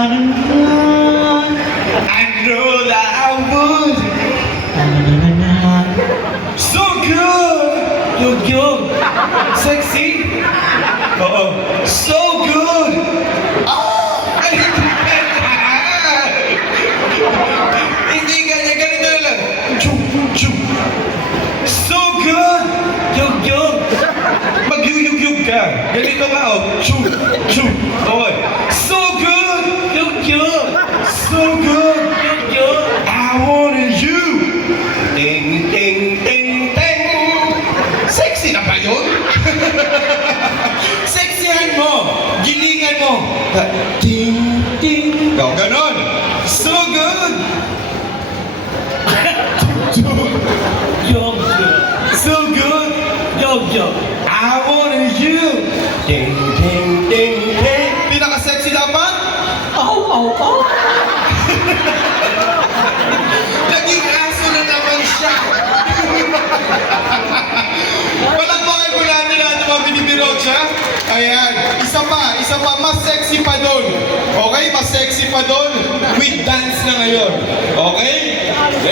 I know that I would. So good. Yung. Sexy. Oo. So good. Ah! Hindi ganyan. Ganito na lang. Chum. So good. Yung. Magyuyug-yug ka. Ganito ka, oh. Chum. Okay. So good. Yung. So good. Yung. I wanted you. Ting. Sexy na ba yun? Sexyhan mo. Gilingan mo. Ting. Go, ganon. So good. So good. I wanted you. Ting. Pinaka-sexy dapat? Naging aso na naman siya. Palagpakan ko natin lahat ng mga binibirog siya. Ayan. Isa pa. Mas sexy pa doon. Okay? Mas sexy pa doon. With dance na ngayon. Okay?